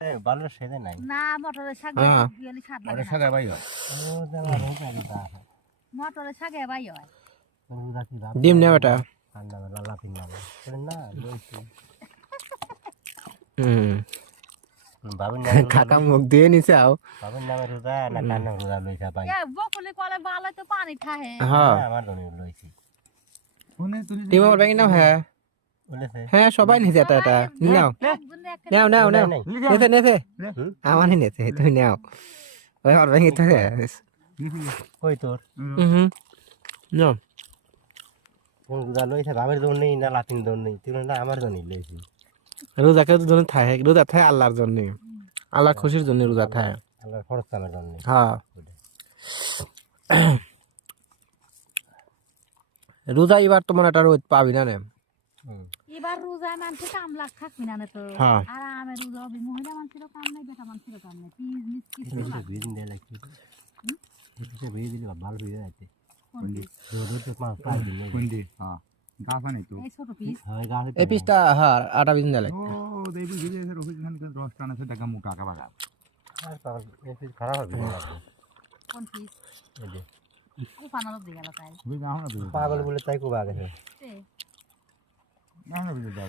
ভালো সেদে নাই না মটরের শাক হ্যাঁ। দিলে স্বাদ লাগে ওটা না। সাদা ভাই ও দেওয়া রোজা দিতা মটরের শাকে ভাই হয় রোজা কি ভাব ডিম নেই ওটা ঠান্ডা লালা পিন্না না লইছি বাবুর নামে কাকা মুখ দিয়ে নিছে আও বাবুর নামে রোজা না কার নামে রোজা লইছা ভাই এ বকুলি কলে বালে তো পানি খাহে হ্যাঁ আমার জন্য লইছি ডিম আমার ব্যাংক নাও হ্যাঁ বলেছে হ্যাঁ সবাই নিছে এটা এটা নাও নাও নাও নাও নেতে নেতে আমার নেতে তুমি নাও ওই আমার ব্যাংক তো কই তোর হুম নাও কোন রোজা লইছে বাবার জন্য না লাতিন জন্য তুই না আমার জন্য লইছি রোজাকে তো জন্য থাকে রোজা থাকে আল্লাহর জন্য আল্লাহর খুশির জন্য রোজা থাকে আল্লাহর ফরজ কামের জন্য হ্যাঁ রোজা এবার তোমার একটা রোদ পাবি না এবার রোজা মানছে কামলা থাকবি না তো হ্যাঁ। আর আমি রোজা হবে মহিলা মানুষেরও কাম নাই বেটা মানুষেরও কাম নাই পিস মিস কিছু এটা বিদিন দেয়া লাগছে এটা বেয়ে দিলে ভালো হয়ে যাচ্ছে রোদ তো পাঁচ দিন নেই কোনদি হ্যাঁ গাছ নাই তো এই ছোট পিস হয় গাছে এই পিসটা হ্যাঁ আটা বিদিন দিলে ও দেবি ভিজে এসে রফিক খান রস টান আছে দেখা মুখ আঁকা বাঁকা আর পাগল এই পিস খারাপ হবে না কোন পিস এই যে উফানো দিয়ে গেল তাই বুঝলি আমরা পাগল বলে তাই খুব আগে এ আমরা বুঝে